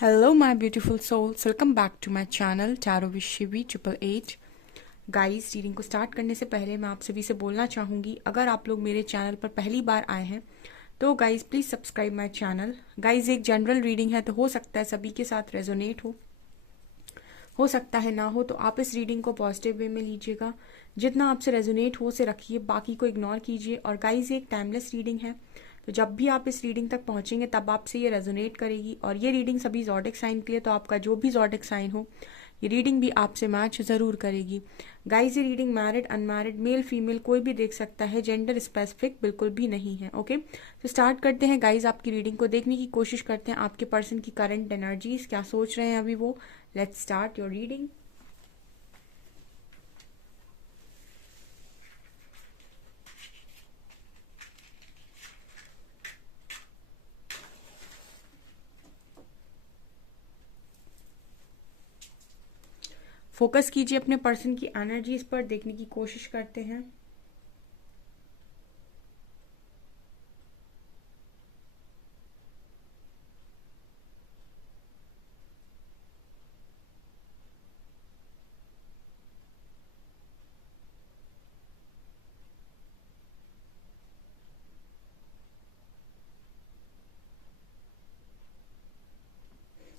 Hello, my beautiful souls. Welcome back to my channel Tarot with Shivi 888. Guys, reading को start करने से पहले मैं आप सभी से बोलना चाहूँगी, अगर आप लोग मेरे चैनल पर पहली बार आए हैं तो guys please subscribe my channel. Guys, एक जनरल रीडिंग है तो हो सकता है सभी के साथ रेजोनेट हो सकता है ना हो, तो आप इस रीडिंग को पॉजिटिव वे में लीजिएगा। जितना आपसे रेजोनेट हो उसे रखिए, बाकी को इग्नोर कीजिए। और गाइस, ये एक टाइमलेस रीडिंग है, तो जब भी आप इस रीडिंग तक पहुंचेंगे तब आपसे ये रेजोनेट करेगी। और ये रीडिंग सभी जॉडिक साइन के लिए, तो आपका जो भी जॉडिक साइन हो ये रीडिंग भी आपसे मैच जरूर करेगी। गाइस, ये reading married unmarried male female कोई भी देख सकता है, जेंडर स्पेसिफिक बिल्कुल भी नहीं है। ओके, तो स्टार्ट करते हैं गाइस। आपकी रीडिंग को देखने की कोशिश करते हैं, आपके पर्सन की करंट एनर्जीज क्या सोच रहे हैं अभी वो। Let's start your reading. Focus कीजिए अपने पर्सन की एनर्जीज पर, देखने की कोशिश करते हैं।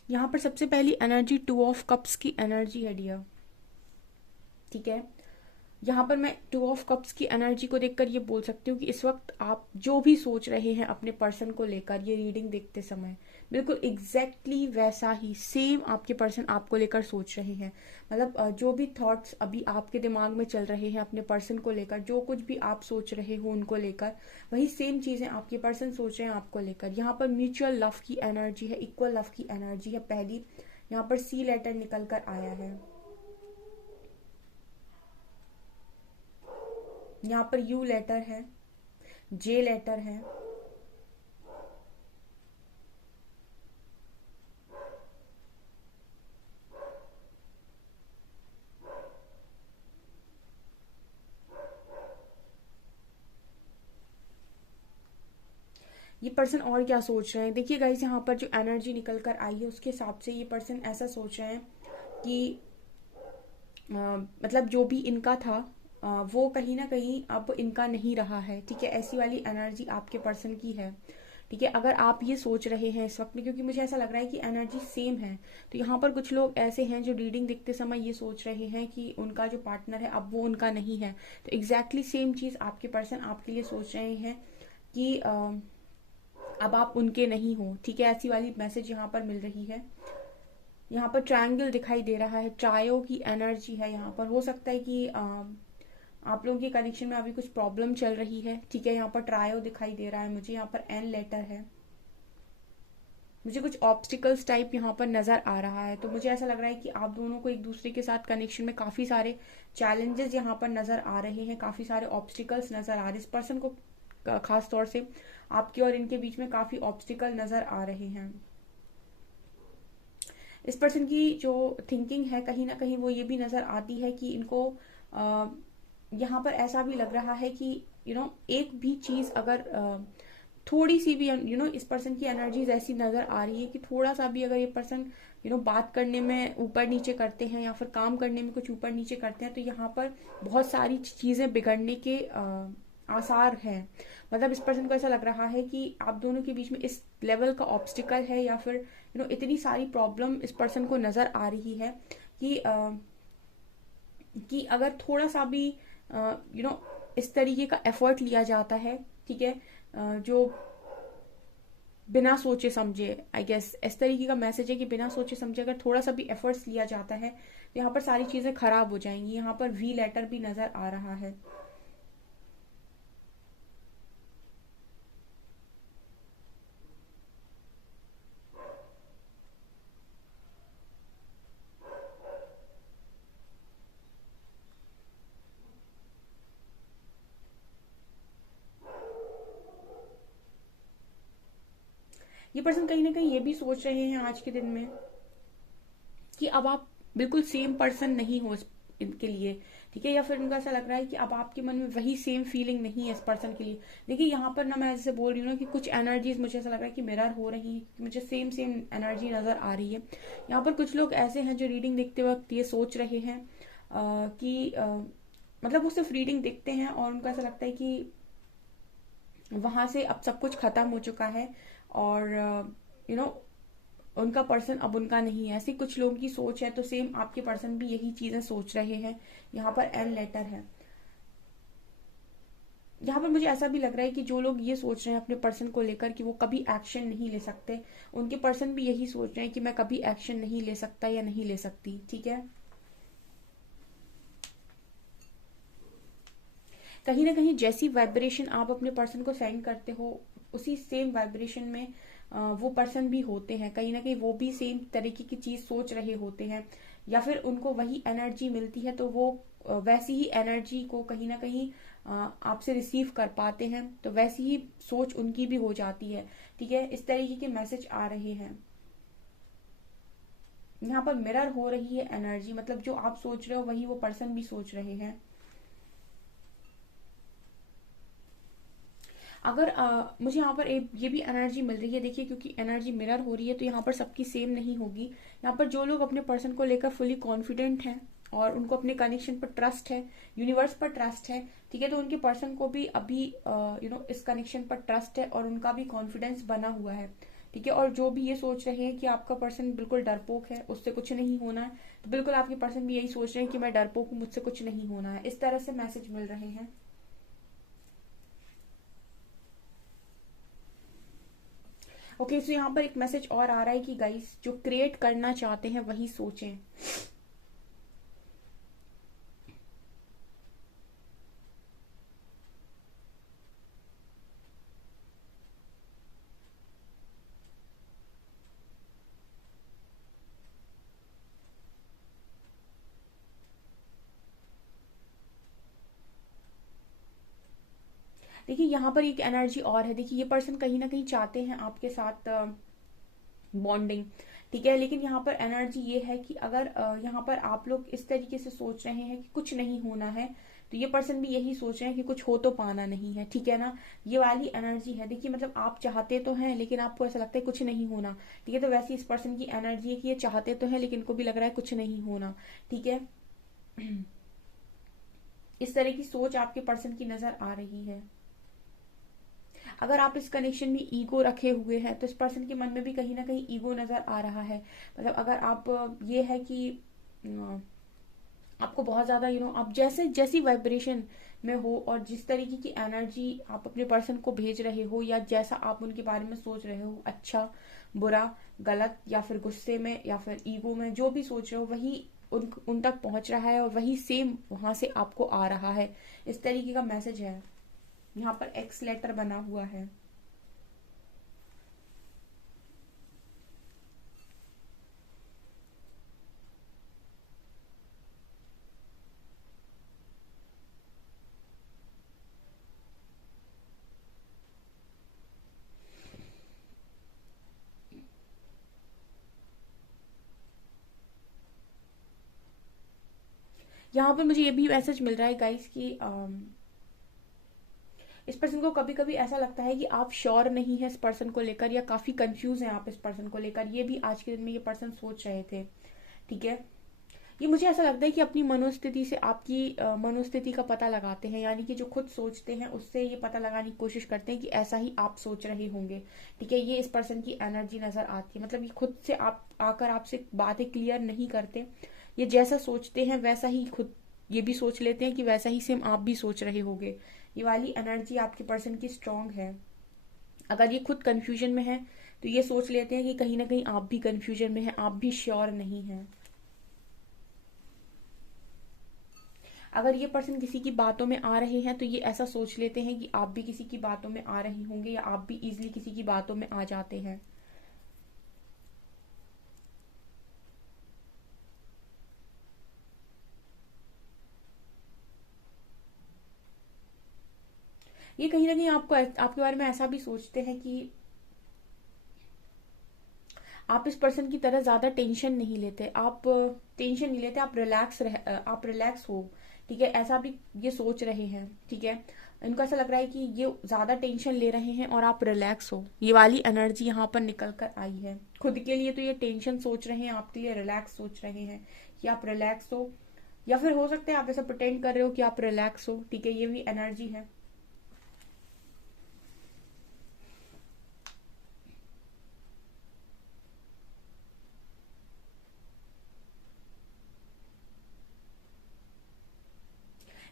यहाँ पर सबसे पहली एनर्जी 2 ऑफ कप्स की एनर्जी है डियर। ठीक है, यहाँ पर मैं 2 ऑफ कप्स की एनर्जी को देखकर ये बोल सकती हूँ कि इस वक्त आप जो भी सोच रहे हैं अपने पर्सन को लेकर, ये रीडिंग देखते समय बिल्कुल एग्जैक्टली वैसा ही सेम आपके पर्सन आपको लेकर सोच रहे हैं। मतलब जो भी थॉट्स अभी आपके दिमाग में चल रहे हैं अपने पर्सन को लेकर, जो कुछ भी आप सोच रहे हो उनको लेकर, वही सेम चीजें आपके पर्सन सोच रहे हैं आपको लेकर। यहाँ पर म्यूचुअल लव की एनर्जी है, इक्वल लव की एनर्जी है। पहली यहाँ पर सी लेटर निकल कर आया है, यहाँ पर यू लेटर है, जे लेटर है, ये पर्सन और क्या सोच रहे हैं। देखिए गाइस, यहाँ पर जो एनर्जी निकल कर आई है उसके हिसाब से ये पर्सन ऐसा सोच रहे हैं कि मतलब जो भी इनका था वो कहीं ना कहीं अब इनका नहीं रहा है। ठीक है, ऐसी वाली एनर्जी आपके पर्सन की है। ठीक है, अगर आप ये सोच रहे हैं इस वक्त में, क्योंकि मुझे ऐसा लग रहा है कि एनर्जी सेम है, तो यहाँ पर कुछ लोग ऐसे हैं जो रीडिंग देखते समय ये सोच रहे हैं कि उनका जो पार्टनर है अब वो उनका नहीं है। तो एग्जैक्टली सेम चीज आपके पर्सन आपके लिए सोच रहे हैं कि अब आप उनके नहीं हो। ठीक है, ऐसी वाली मैसेज यहाँ पर मिल रही है। यहाँ पर ट्रायंगल दिखाई दे रहा है, ट्रायो की एनर्जी है। यहाँ पर हो सकता है कि आप लोगों के कनेक्शन में अभी कुछ प्रॉब्लम चल रही है। ठीक है, यहाँ पर ट्रायो दिखाई दे रहा है मुझे, यहाँ पर एन लेटर है, मुझे कुछ ऑब्स्टिकल्स टाइप यहाँ पर नजर आ रहा है। तो मुझे ऐसा लग रहा है कि आप दोनों को एक दूसरे के साथ कनेक्शन में काफी सारे चैलेंजेस यहाँ पर नजर आ रहे हैं, काफी सारे ऑब्स्टिकल्स नजर आ रहे हैं। इस पर्सन को खास तौर से आपके और इनके बीच में काफी ऑब्स्टिकल नजर आ रहे हैं। इस पर्सन की जो थिंकिंग है कहीं ना कहीं वो ये भी नजर आती है कि इनको यहाँ पर ऐसा भी लग रहा है कि एक भी चीज अगर थोड़ी सी भी इस पर्सन की एनर्जीज ऐसी नजर आ रही है कि थोड़ा सा भी अगर ये पर्सन बात करने में ऊपर नीचे करते हैं या फिर काम करने में कुछ ऊपर नीचे करते हैं, तो यहाँ पर बहुत सारी चीजें बिगड़ने के आसार हैं। मतलब इस पर्सन को ऐसा लग रहा है कि आप दोनों के बीच में इस लेवल का ऑब्स्टिकल है, या फिर इतनी सारी प्रॉब्लम इस पर्सन को नजर आ रही है कि अगर थोड़ा सा भी इस तरीके का एफर्ट लिया जाता है। ठीक है, जो बिना सोचे समझे, आई गेस इस तरीके का मैसेज है कि बिना सोचे समझे अगर थोड़ा सा भी एफर्ट्स लिया जाता है तो यहाँ पर सारी चीजें खराब हो जाएंगी। यहाँ पर वी लेटर भी नजर आ रहा है। ये पर्सन कहीं ना कहीं ये भी सोच रहे हैं आज के दिन में कि अब आप बिल्कुल सेम पर्सन नहीं हो इनके लिए, ठीक है, या फिर उनको ऐसा लग रहा है कि अब आपके मन में वही सेम फीलिंग नहीं है इस पर्सन के लिए। देखिए यहाँ पर ना मैं जैसे बोल रही हूँ ना कि कुछ एनर्जीज मुझे ऐसा लग रहा है कि मिरर हो रही है, मुझे सेम सेम एनर्जी नजर आ रही है। यहाँ पर कुछ लोग ऐसे हैं जो रीडिंग देखते वक्त ये सोच रहे हैं कि मतलब वो सिर्फ रीडिंग देखते हैं और उनको ऐसा लगता है कि वहां से अब सब कुछ खत्म हो चुका है और यू नो उनका पर्सन अब उनका नहीं है। ऐसी कुछ लोगों की सोच है, तो सेम आपके पर्सन भी यही चीजें सोच रहे हैं। यहाँ पर एन लेटर है। यहाँ पर मुझे ऐसा भी लग रहा है कि जो लोग ये सोच रहे हैं अपने पर्सन को लेकर कि वो कभी एक्शन नहीं ले सकते, उनके पर्सन भी यही सोच रहे हैं कि मैं कभी एक्शन नहीं ले सकता या नहीं ले सकती, ठीक है। कहीं ना कहीं जैसी वाइब्रेशन आप अपने पर्सन को सेंड करते हो उसी सेम वाइब्रेशन में वो पर्सन भी होते हैं। कहीं ना कहीं वो भी सेम तरीके की चीज सोच रहे होते हैं, या फिर उनको वही एनर्जी मिलती है तो वो वैसी ही एनर्जी को कहीं ना कहीं आपसे रिसीव कर पाते हैं, तो वैसी ही सोच उनकी भी हो जाती है, ठीक है। इस तरीके के मैसेज आ रहे हैं। यहाँ पर मिरर हो रही है एनर्जी, मतलब जो आप सोच रहे हो वही वो पर्सन भी सोच रहे हैं। अगर मुझे यहाँ पर एक ये भी एनर्जी मिल रही है, देखिए क्योंकि एनर्जी मिरर हो रही है तो यहाँ पर सबकी सेम नहीं होगी। यहाँ पर जो लोग अपने पर्सन को लेकर फुली कॉन्फिडेंट हैं और उनको अपने कनेक्शन पर ट्रस्ट है, यूनिवर्स पर ट्रस्ट है, ठीक है, तो उनके पर्सन को भी अभी इस कनेक्शन पर ट्रस्ट है और उनका भी कॉन्फिडेंस बना हुआ है, ठीक है। और जो भी ये सोच रहे हैं कि आपका पर्सन बिल्कुल डरपोक है, उससे कुछ नहीं होना है, तो बिल्कुल आपके पर्सन भी यही सोच रहे हैं कि मैं डरपोक हूँ, मुझसे कुछ नहीं होना है। इस तरह से मैसेज मिल रहे हैं। ओके, सो यहाँ पर एक मैसेज और आ रहा है कि गाइस जो क्रिएट करना चाहते हैं वही सोचें। देखिए यहाँ पर एक एनर्जी और है। देखिए ये पर्सन कहीं ना कहीं चाहते हैं आपके साथ बॉन्डिंग, ठीक है, लेकिन यहाँ पर एनर्जी ये है कि अगर यहाँ पर आप लोग इस तरीके से सोच रहे हैं कि कुछ नहीं होना है, तो ये पर्सन भी यही सोच रहे हैं कि कुछ हो तो पाना नहीं है, ठीक है ना। ये वाली एनर्जी है। देखिए मतलब आप चाहते तो हैं लेकिन आपको ऐसा लगता है कुछ नहीं होना, ठीक है, तो वैसे इस पर्सन की एनर्जी है कि ये चाहते तो हैं लेकिन इनको भी लग रहा है कुछ नहीं होना, ठीक है। इस तरह की सोच आपके पर्सन की नजर आ रही है। अगर आप इस कनेक्शन में ईगो रखे हुए हैं तो इस पर्सन के मन में भी कहीं ना कहीं ईगो नजर आ रहा है। मतलब अगर आप ये है कि आपको बहुत ज्यादा आप जैसे जैसी वाइब्रेशन में हो और जिस तरीके की एनर्जी आप अपने पर्सन को भेज रहे हो या जैसा आप उनके बारे में सोच रहे हो, अच्छा बुरा गलत या फिर गुस्से में या फिर ईगो में जो भी सोच रहे हो वही उन तक पहुंच रहा है और वही सेम वहां से आपको आ रहा है। इस तरीके का मैसेज है। यहाँ पर एक्स लेटर बना हुआ है। यहाँ पर मुझे ये भी मैसेज मिल रहा है गाइस कि इस पर्सन को कभी कभी ऐसा लगता है कि आप श्योर नहीं है इस पर्सन को लेकर या काफी कंफ्यूज हैं आप इस पर्सन को लेकर। ये भी आज के दिन में ये पर्सन सोच रहे थे, ठीक है। ये मुझे ऐसा लगता है कि अपनी मनोस्थिति से आपकी मनोस्थिति का पता लगाते हैं, यानी कि जो खुद सोचते हैं उससे ये पता लगाने की कोशिश करते हैं कि ऐसा ही आप सोच रहे होंगे, ठीक है। ये इस पर्सन की एनर्जी नजर आती है। मतलब ये खुद से आप आकर आपसे बातें क्लियर नहीं करते, ये जैसा सोचते हैं वैसा ही खुद ये भी सोच लेते हैं कि वैसा ही सेम आप भी सोच रहे होगे। ये वाली एनर्जी आपके पर्सन की स्ट्रांग है। अगर ये खुद कंफ्यूजन में है तो ये सोच लेते हैं कि कहीं ना कहीं आप भी कंफ्यूजन में हैं, आप भी श्योर नहीं हैं। अगर ये पर्सन किसी की बातों में आ रहे हैं तो ये ऐसा सोच लेते हैं कि आप भी किसी की बातों में आ रहे होंगे या आप भी इजीली किसी की बातों में आ जाते हैं। ये कहीं ना कहीं आपको आपके बारे में ऐसा भी सोचते हैं कि आप इस पर्सन की तरह ज्यादा टेंशन नहीं लेते, आप टेंशन नहीं लेते, आप रिलैक्स हो, ठीक है, ऐसा भी ये सोच रहे हैं, ठीक है। इनको ऐसा लग रहा है कि ये ज्यादा टेंशन ले रहे हैं और आप रिलैक्स हो, ये वाली एनर्जी यहाँ पर निकल कर आई है। खुद के लिए तो ये टेंशन सोच रहे हैं, आपके लिए रिलैक्स सोच रहे हैं कि आप रिलैक्स हो, या फिर हो सकता है आप ऐसा प्रिटेंड कर रहे हो कि आप रिलैक्स हो, ठीक है, ये भी एनर्जी है।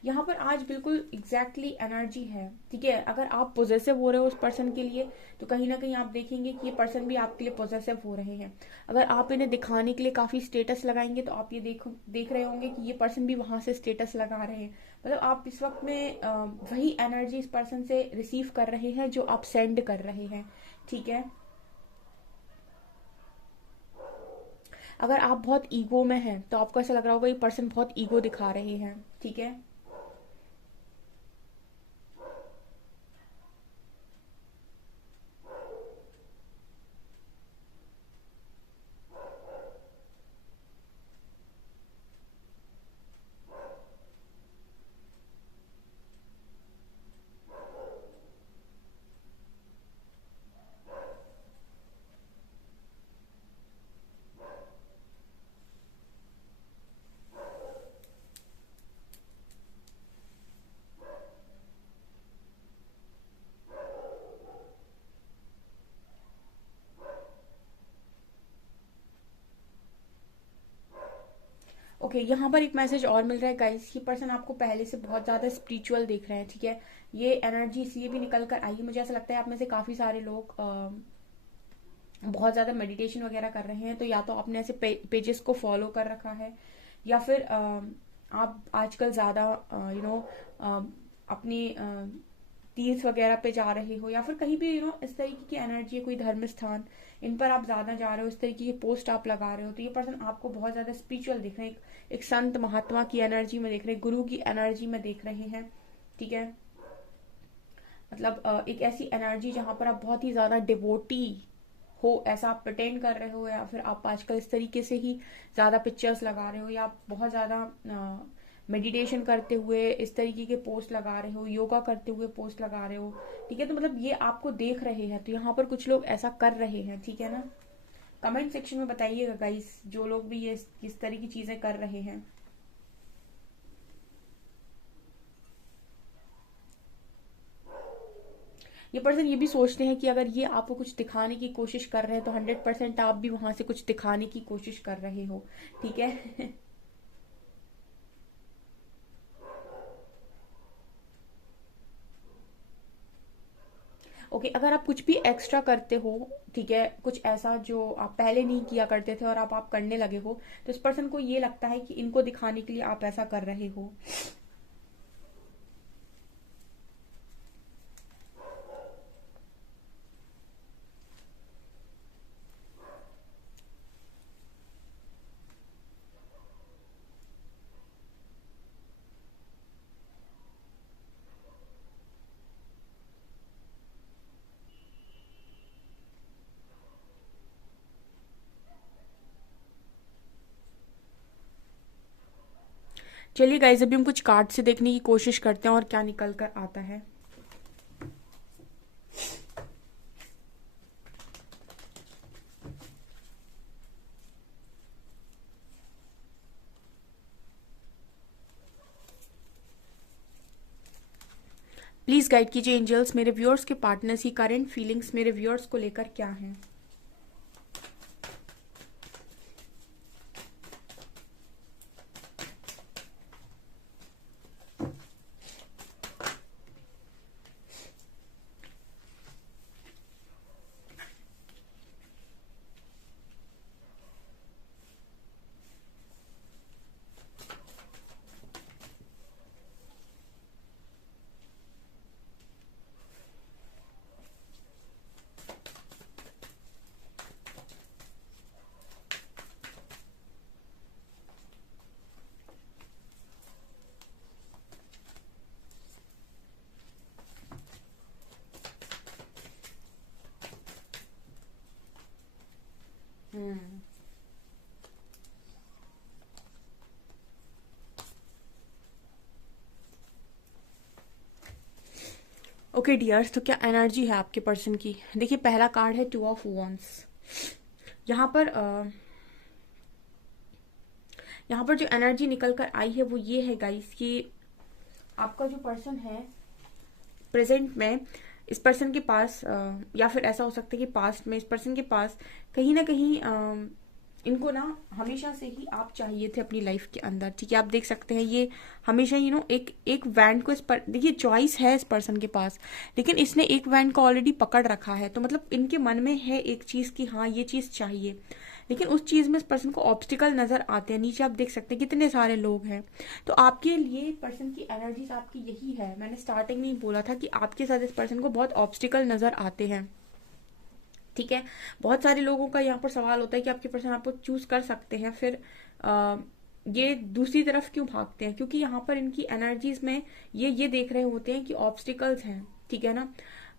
यहाँ पर आज बिल्कुल एग्जैक्टली एनर्जी है, ठीक है। अगर आप पोजेसिव हो रहे हो उस पर्सन के लिए, तो कहीं ना कहीं आप देखेंगे कि ये पर्सन भी आपके लिए पोजेसिव हो रहे हैं। अगर आप इन्हें दिखाने के लिए काफी स्टेटस लगाएंगे, तो आप ये देख रहे होंगे कि ये पर्सन भी वहां से स्टेटस लगा रहे हैं। मतलब आप इस वक्त में वही एनर्जी इस पर्सन से रिसीव कर रहे हैं जो आप सेंड कर रहे हैं, ठीक है। अगर आप बहुत ईगो में हैं, तो आपको ऐसा लग रहा होगा ये पर्सन बहुत ईगो दिखा रहे हैं, ठीक है। ओके, यहाँ पर एक मैसेज और मिल रहा है गाइस, ये पर्सन आपको पहले से बहुत ज्यादा स्पिरिचुअल देख रहे हैं, ठीक है। ये एनर्जी इसलिए भी निकल कर आई है, मुझे ऐसा लगता है आप में से काफी सारे लोग बहुत ज्यादा मेडिटेशन वगैरह कर रहे हैं, तो या तो आपने ऐसे पेजेस को फॉलो कर रखा है, या फिर आप आजकल ज्यादा अपनी तीर्थ वगैरह पे जा रहे हो, या फिर कहीं भी इस तरीके की एनर्जी है, कोई धर्म स्थान, इन पर आप ज्यादा जा रहे हो, इस तरीके की पोस्ट आप लगा रहे हो, तो ये पर्सन आपको बहुत ज्यादा स्पिरिचुअल दिख रहे हैं, एक संत महात्मा की एनर्जी में देख रहे हैं, गुरु की एनर्जी में देख रहे हैं, ठीक है। मतलब एक ऐसी एनर्जी जहां पर आप बहुत ही ज्यादा डिवोटी हो, ऐसा आप प्रटेंड कर रहे हो, या फिर आप आजकल इस तरीके से ही ज्यादा पिक्चर्स लगा रहे हो, या आप बहुत ज्यादा मेडिटेशन करते हुए इस तरीके के पोस्ट लगा रहे हो, योगा करते हुए पोस्ट लगा रहे हो, ठीक है। तो मतलब ये आपको देख रहे हैं, तो यहाँ पर कुछ लोग ऐसा कर रहे हैं, ठीक है ना। कमेंट सेक्शन में बताइएगा गाइस, जो लोग भी ये इस तरह की चीजें कर रहे हैं। ये पर्सन ये भी सोचते हैं कि अगर ये आपको कुछ दिखाने की कोशिश कर रहे हैं, तो 100% आप भी वहां से कुछ दिखाने की कोशिश कर रहे हो, ठीक है। ओके, अगर आप कुछ भी एक्स्ट्रा करते हो, ठीक है, कुछ ऐसा जो आप पहले नहीं किया करते थे और आप करने लगे हो, तो इस पर्सन को ये लगता है कि इनको दिखाने के लिए आप ऐसा कर रहे हो। चलिए गाइज, अभी हम कुछ कार्ड से देखने की कोशिश करते हैं और क्या निकल कर आता है। प्लीज गाइड कीजिए एंजल्स, मेरे व्यूअर्स के पार्टनर्स की करंट फीलिंग्स मेरे व्यूअर्स को लेकर क्या है। हम्म। ओके डियर्स, तो क्या एनर्जी है आपके पर्सन की? देखिए, पहला कार्ड है 2 ऑफ वॉन्ड्स। यहाँ पर यहाँ पर जो एनर्जी निकल कर आई है वो ये है गाइस कि आपका जो पर्सन है प्रेजेंट में, इस पर्सन के पास या फिर ऐसा हो सकता है कि पास्ट में इस पर्सन के पास कहीं ना कहीं इनको ना हमेशा से ही आप चाहिए थे अपनी लाइफ के अंदर। ठीक है, आप देख सकते हैं ये हमेशा एक एक वैंड को इस पर देखिए, चॉइस है इस पर्सन के पास, लेकिन इसने एक वैंड को ऑलरेडी पकड़ रखा है। तो मतलब इनके मन में है एक चीज कि हाँ ये चीज चाहिए, लेकिन उस चीज में इस पर्सन को ऑब्स्टिकल नजर आते हैं। नीचे आप देख सकते हैं कितने सारे लोग हैं। तो आपके लिए पर्सन की एनर्जीज आपकी यही है। मैंने स्टार्टिंग में ही बोला था कि आपके साथ इस पर्सन को बहुत ऑब्स्टिकल नजर आते हैं। ठीक है, बहुत सारे लोगों का यहाँ पर सवाल होता है कि आपके पर्सन आपको चूज कर सकते हैं, फिर ये दूसरी तरफ क्यों भागते हैं? क्योंकि यहाँ पर इनकी एनर्जीज में ये देख रहे होते हैं कि ऑब्स्टिकल्स हैं। ठीक है ना,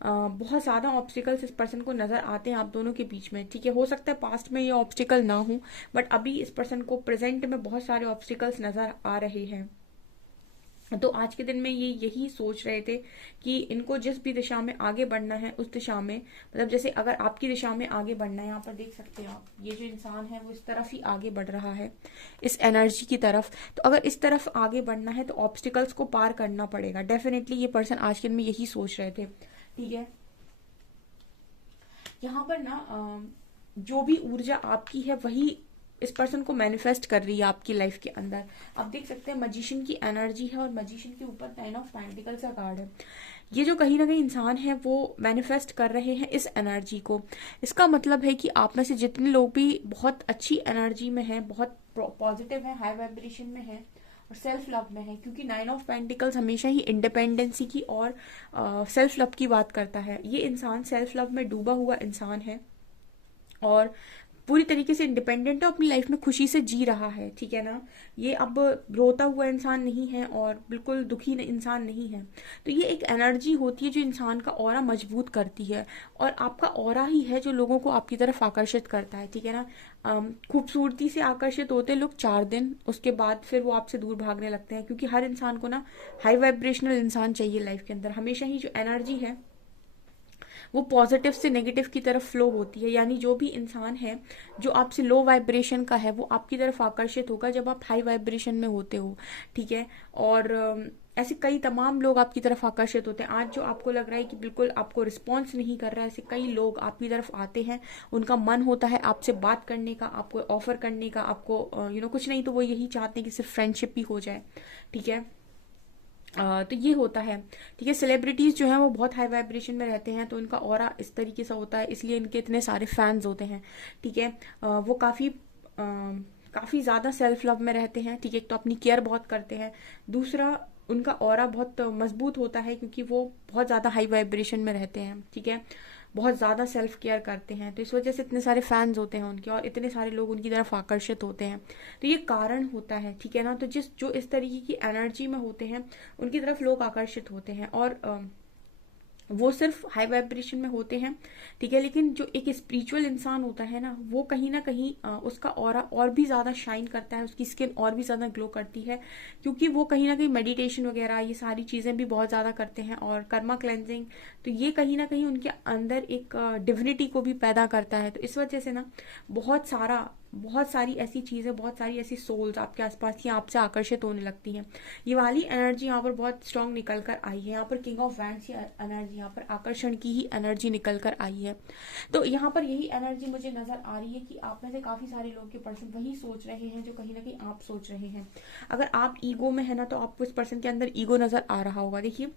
बहुत ज्यादा ऑब्स्टिकल्स इस पर्सन को नजर आते हैं आप दोनों के बीच में। ठीक है, हो सकता है पास्ट में ये ऑब्स्टिकल ना हो, बट अभी इस पर्सन को प्रेजेंट में बहुत सारे ऑब्स्टिकल्स नजर आ रहे हैं। तो आज के दिन में ये यही सोच रहे थे कि इनको जिस भी दिशा में आगे बढ़ना है उस दिशा में, मतलब जैसे अगर आपकी दिशा में आगे बढ़ना है, यहाँ पर देख सकते हैं आप, ये जो इंसान है वो इस तरफ ही आगे बढ़ रहा है, इस एनर्जी की तरफ। तो अगर इस तरफ आगे बढ़ना है तो ऑब्स्टिकल्स को पार करना पड़ेगा। डेफिनेटली ये पर्सन आज के दिन में यही सोच रहे थे। ठीक है, यहाँ पर ना जो भी ऊर्जा आपकी है वही इस पर्सन को मैनिफेस्ट कर रही है आपकी लाइफ के अंदर। आप देख सकते हैं मजिशियन की एनर्जी है और मजिशियन के ऊपर 9 ऑफ पेंटिकल्स का कार्ड है। ये जो कहीं ना कहीं इंसान है वो मैनिफेस्ट कर रहे हैं इस एनर्जी को। इसका मतलब है कि आप में से जितने लोग भी बहुत अच्छी एनर्जी में हैं, बहुत पॉजिटिव है, हाई वाइब्रेशन में है और सेल्फ लव में है, क्योंकि 9 ऑफ पेंटिकल्स हमेशा ही इंडिपेंडेंसी की और सेल्फ लव की बात करता है। ये इंसान सेल्फ लव में डूबा हुआ इंसान है और पूरी तरीके से इंडिपेंडेंट है, अपनी लाइफ में खुशी से जी रहा है। ठीक है ना, ये अब रोता हुआ इंसान नहीं है और बिल्कुल दुखी इंसान नहीं है। तो ये एक एनर्जी होती है जो इंसान का ऑरा मजबूत करती है, और आपका ऑरा ही है जो लोगों को आपकी तरफ आकर्षित करता है। ठीक है ना, खूबसूरती से आकर्षित होते लोग 4 दिन, उसके बाद फिर वो आपसे दूर भागने लगते हैं, क्योंकि हर इंसान को ना हाई वाइब्रेशनल इंसान चाहिए लाइफ के अंदर। हमेशा ही जो एनर्जी है वो पॉजिटिव से नेगेटिव की तरफ फ्लो होती है। यानी जो भी इंसान है जो आपसे लो वाइब्रेशन का है वो आपकी तरफ आकर्षित होगा जब आप हाई वाइब्रेशन में होते हो। ठीक है, और ऐसे कई तमाम लोग आपकी तरफ आकर्षित होते हैं। आज जो आपको लग रहा है कि बिल्कुल आपको रिस्पॉन्स नहीं कर रहा है, ऐसे कई लोग आपकी तरफ आते हैं, उनका मन होता है आपसे बात करने का, आपको ऑफर करने का, आपको कुछ नहीं तो वो यही चाहते हैं कि सिर्फ फ्रेंडशिप ही हो जाए। ठीक है, तो ये होता है। ठीक है, सेलिब्रिटीज जो हैं वो बहुत हाई वाइब्रेशन में रहते हैं, तो उनका ऑरा इस तरीके से होता है, इसलिए इनके इतने सारे फैंस होते हैं। ठीक है, वो काफी ज्यादा सेल्फ लव में रहते हैं। ठीक है, एक तो अपनी केयर बहुत करते हैं, दूसरा उनका ऑरा बहुत मजबूत होता है क्योंकि वो बहुत ज्यादा हाई वाइब्रेशन में रहते हैं। ठीक है, बहुत ज्यादा सेल्फ केयर करते हैं, तो इस वजह से इतने सारे फैंस होते हैं उनके और इतने सारे लोग उनकी तरफ आकर्षित होते हैं। तो ये कारण होता है। ठीक है ना, तो जो इस तरीके की एनर्जी में होते हैं उनकी तरफ लोग आकर्षित होते हैं, और वो सिर्फ हाई वाइब्रेशन में होते हैं। ठीक है, लेकिन जो एक स्पिरिचुअल इंसान होता है ना कहीं उसका ऑरा और भी ज्यादा शाइन करता है, उसकी स्किन और भी ज्यादा ग्लो करती है, क्योंकि वो कहीं ना कहीं मेडिटेशन वगैरह ये सारी चीजें भी बहुत ज्यादा करते हैं और कर्मा क्लेंजिंग। तो ये कहीं ना कहीं उनके अंदर एक डिविनिटी को भी पैदा करता है। तो इस वजह से ना बहुत सारी ऐसी चीजें, बहुत सारी ऐसी सोल्स आपके आसपास ही आपसे आकर्षित होने लगती हैं। ये वाली एनर्जी यहाँ पर बहुत स्ट्रांग निकल कर आई है। यहाँ पर किंग ऑफ वैंड्स की एनर्जी, यहाँ पर आकर्षण की ही एनर्जी निकल कर आई है। तो यहाँ पर यही एनर्जी मुझे नजर आ रही है कि आप में से काफी सारे लोग के पर्सन वही सोच रहे हैं जो कहीं ना कहीं आप सोच रहे हैं। अगर आप ईगो में है ना तो आपको इस पर्सन के अंदर ईगो नजर आ रहा होगा। देखिए,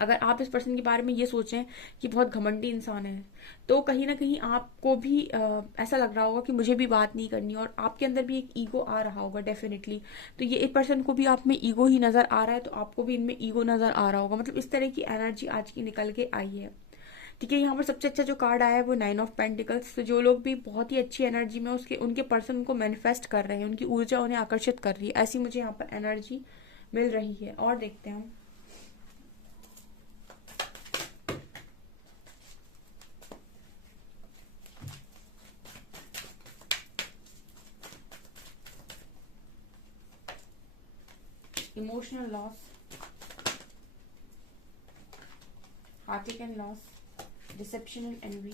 अगर आप इस पर्सन के बारे में ये सोचें कि बहुत घमंडी इंसान है, तो कहीं ना कहीं आपको भी ऐसा लग रहा होगा कि मुझे भी बात नहीं करनी, और आपके अंदर भी एक ईगो आ रहा होगा डेफिनेटली। तो ये एक पर्सन को भी आप में ईगो ही नजर आ रहा है, तो आपको भी इनमें ईगो नजर आ रहा होगा। मतलब इस तरह की एनर्जी आज की निकल के आई है। ठीक है, यहाँ पर सबसे अच्छा जो कार्ड आया है वो 9 ऑफ पेंटिकल्स। तो जो लोग भी बहुत ही अच्छी एनर्जी में उनके पर्सन को मैनिफेस्ट कर रहे हैं, उनकी ऊर्जा उन्हें आकर्षित कर रही है, ऐसी मुझे यहाँ पर एनर्जी मिल रही है। और देखते हैं, emotional loss, heartache and loss, deception and envy,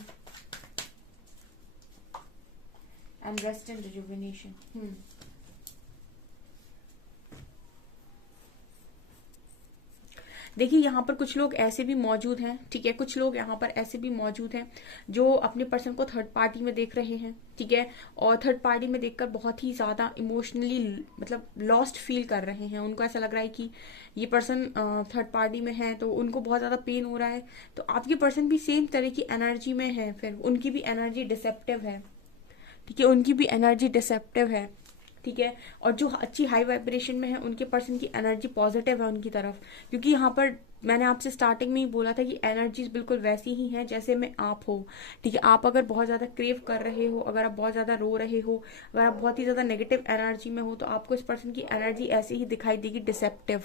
and rest and rejuvenation. देखिए यहाँ पर कुछ लोग ऐसे भी मौजूद हैं, ठीक है, कुछ लोग यहाँ पर ऐसे भी मौजूद हैं जो अपने पर्सन को थर्ड पार्टी में देख रहे हैं, ठीक है, और थर्ड पार्टी में देखकर बहुत ही ज्यादा इमोशनली मतलब लॉस्ट फील कर रहे हैं। उनको ऐसा लग रहा है कि ये पर्सन थर्ड पार्टी में है तो उनको बहुत ज्यादा पेन हो रहा है। तो आपके पर्सन भी सेम तरह की एनर्जी में है, फिर उनकी भी एनर्जी डिसेप्टिव है, ठीक है, उनकी भी एनर्जी डिसेप्टिव है, ठीक है। और जो अच्छी हाई वाइब्रेशन में है उनके पर्सन की एनर्जी पॉजिटिव है उनकी तरफ, क्योंकि यहाँ पर मैंने आपसे स्टार्टिंग में ही बोला था कि एनर्जीज बिल्कुल वैसी ही हैं जैसे में आप हो, ठीक है। आप अगर बहुत ज्यादा क्रेव कर रहे हो, अगर आप बहुत ज्यादा रो रहे हो, अगर आप बहुत ही ज्यादा नेगेटिव एनर्जी में हो, तो आपको इस पर्सन की एनर्जी ऐसे ही दिखाई देगी, डिसेप्टिव,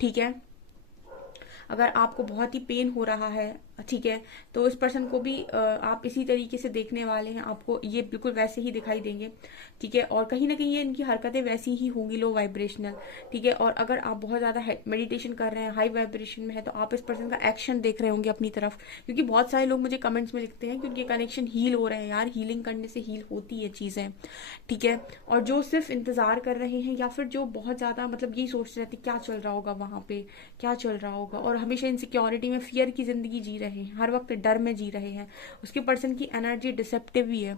ठीक है। अगर आपको बहुत ही पेन हो रहा है, ठीक है, तो इस पर्सन को भी आप इसी तरीके से देखने वाले हैं, आपको ये बिल्कुल वैसे ही दिखाई देंगे, ठीक है। और कहीं ना कहीं ये इनकी हरकतें वैसी ही होंगी, लो वाइब्रेशनल, ठीक है। और अगर आप बहुत ज्यादा मेडिटेशन कर रहे हैं, हाई वाइब्रेशन में है, तो आप इस पर्सन का एक्शन देख रहे होंगे अपनी तरफ, क्योंकि बहुत सारे लोग मुझे कमेंट्स में लिखते हैं कि उनके कनेक्शन हील हो रहे हैं। यार, हीलिंग करने से हील होती है चीजें, ठीक है। और जो सिर्फ इंतजार कर रहे हैं या फिर जो बहुत ज्यादा मतलब यही सोचते रहते क्या चल रहा होगा वहां पे, क्या चल रहा होगा, और हमेशा इनसिक्योरिटी में, फियर की जिंदगी जी रहे हैं, हर वक्त डर में जी रहे हैं, उसके पर्सन की एनर्जी डिसेप्टिव ही है,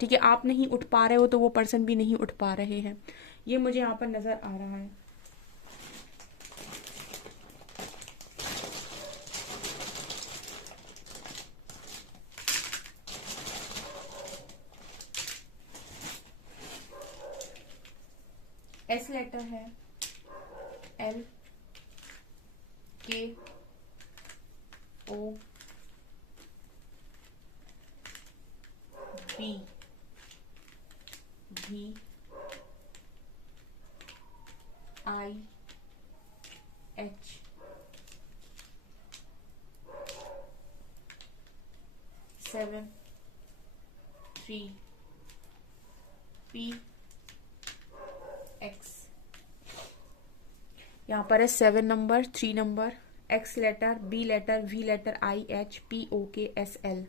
ठीक है। आप नहीं उठ पा रहे हो तो वो पर्सन भी नहीं उठ पा रहे हैं, ये मुझे यहाँ पर नजर आ रहा है। एस लेटर है, L K O B V I H 7 3 P X। यहाँ पर है 7 number, 3 number, X letter, B letter, V letter, I H P O K S L।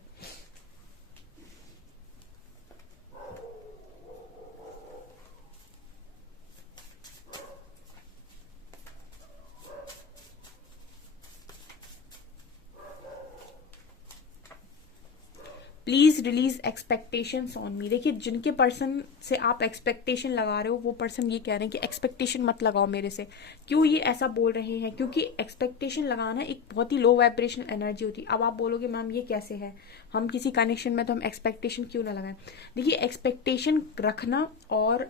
Please release expectations on me. देखिए, जिनके person से आप expectation लगा रहे हो वो पर्सन ये कह रहे हैं कि एक्सपेक्टेशन मत लगाओ मेरे से। क्यों ये ऐसा बोल रहे हैं? क्योंकि एक्सपेक्टेशन लगाना एक बहुत ही लो वाइब्रेशनल एनर्जी होती है। अब आप बोलोगे मैम ये कैसे है, हम किसी कनेक्शन में तो हम एक्सपेक्टेशन क्यों ना लगाएं। देखिए, एक्सपेक्टेशन रखना और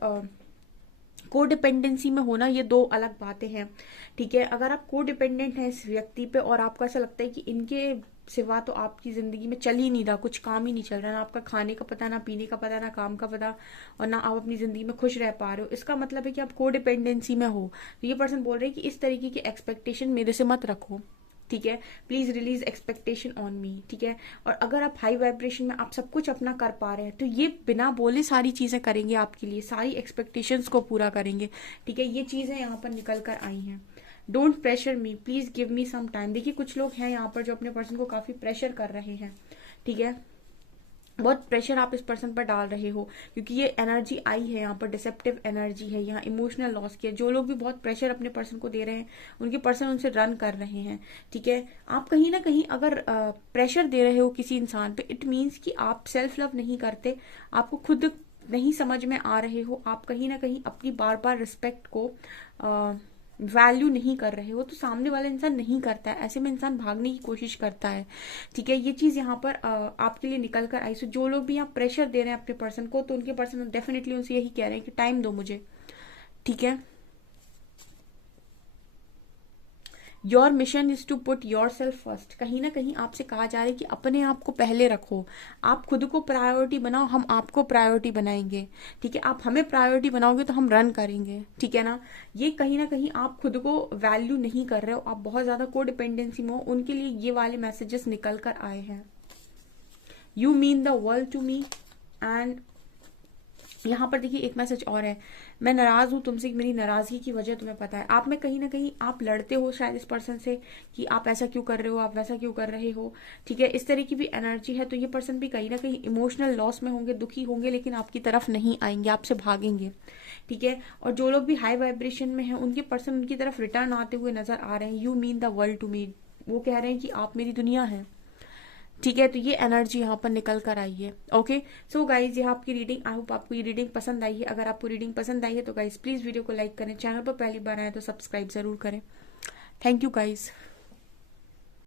कोडिपेंडेंसी में होना ये दो अलग बातें हैं, ठीक है। अगर आप कोडिपेंडेंट हैं इस व्यक्ति पे और आपको ऐसा लगता है कि इनके सिवा तो आपकी जिंदगी में चल ही नहीं रहा, कुछ काम ही नहीं चल रहा, ना आपका खाने का पता, ना पीने का पता, ना काम का पता, और ना आप अपनी जिंदगी में खुश रह पा रहे हो, इसका मतलब है कि आप कोडिपेंडेंसी में हो। तो ये पर्सन बोल रहे हैं कि इस तरीके की एक्सपेक्टेशन मेरे से मत रखो, ठीक है। Please release expectation on me, ठीक है। और अगर आप हाई वाइब्रेशन में आप सब कुछ अपना कर पा रहे हैं तो ये बिना बोले सारी चीजें करेंगे आपके लिए, सारी एक्सपेक्टेशंस को पूरा करेंगे, ठीक है। ये चीजें यहाँ पर निकल कर आई हैं। Don't pressure me, please give me some time. देखिए, कुछ लोग हैं यहाँ पर जो अपने पर्सन को काफी प्रेशर कर रहे हैं, ठीक है। बहुत प्रेशर आप इस पर्सन पर डाल रहे हो क्योंकि ये एनर्जी आई है यहाँ पर, डिसेप्टिव एनर्जी है, यहाँ इमोशनल लॉस की है। जो लोग भी बहुत प्रेशर अपने पर्सन को दे रहे हैं उनके पर्सन उनसे रन कर रहे हैं, ठीक है। आप कहीं ना कहीं अगर प्रेशर दे रहे हो किसी इंसान पे, इट मीन्स कि आप सेल्फ लव नहीं करते, आपको खुद नहीं समझ में आ रहे हो, आप कहीं ना कहीं अपनी बार बार रिस्पेक्ट को वैल्यू नहीं कर रहे हो, तो सामने वाला इंसान नहीं करता है, ऐसे में इंसान भागने की कोशिश करता है, ठीक है। ये चीज यहाँ पर आपके लिए निकल कर आई। सो जो लोग भी यहाँ प्रेशर दे रहे हैं अपने पर्सन को, तो उनके पर्सन डेफिनेटली उनसे यही कह रहे हैं कि टाइम दो मुझे, ठीक है। Your mission is to put yourself first. कहीं ना कहीं आपसे कहा जा रहा है कि अपने आप को पहले रखो, आप खुद को प्रायोरिटी बनाओ, हम आपको प्रायोरिटी बनाएंगे, ठीक है। आप हमें प्रायोरिटी बनाओगे तो हम रन करेंगे, ठीक है ना। ये कहीं ना कहीं आप खुद को वैल्यू नहीं कर रहे हो, आप बहुत ज्यादा को डिपेंडेंसी में हो, उनके लिए ये वाले मैसेजेस निकल कर आए हैं। You mean the world to me एंड यहाँ पर देखिए एक मैसेज और है, मैं नाराज हूँ तुमसे, मेरी नाराजगी की वजह तुम्हें पता है। आप में कहीं ना कहीं आप लड़ते हो शायद इस पर्सन से कि आप ऐसा क्यों कर रहे हो, आप वैसा क्यों कर रहे हो, ठीक है, इस तरह की भी एनर्जी है। तो ये पर्सन भी कहीं ना कहीं इमोशनल लॉस में होंगे, दुखी होंगे, लेकिन आपकी तरफ नहीं आएंगे, आपसे भागेंगे, ठीक है। और जो लोग भी हाई वाइब्रेशन में हैं उनके पर्सन उनकी तरफ रिटर्न आते हुए नजर आ रहे हैं। You mean the world to me, वो कह रहे हैं कि आप मेरी दुनिया है, ठीक है। तो ये एनर्जी यहाँ पर निकल कर आई है। ओके, सो गाइज ये आपकी रीडिंग, आई होप आपको ये रीडिंग पसंद आई है। अगर आपको रीडिंग पसंद आई है तो गाइज प्लीज वीडियो को लाइक करें, चैनल पर पहली बार आए तो सब्सक्राइब जरूर करें। Thank you guys.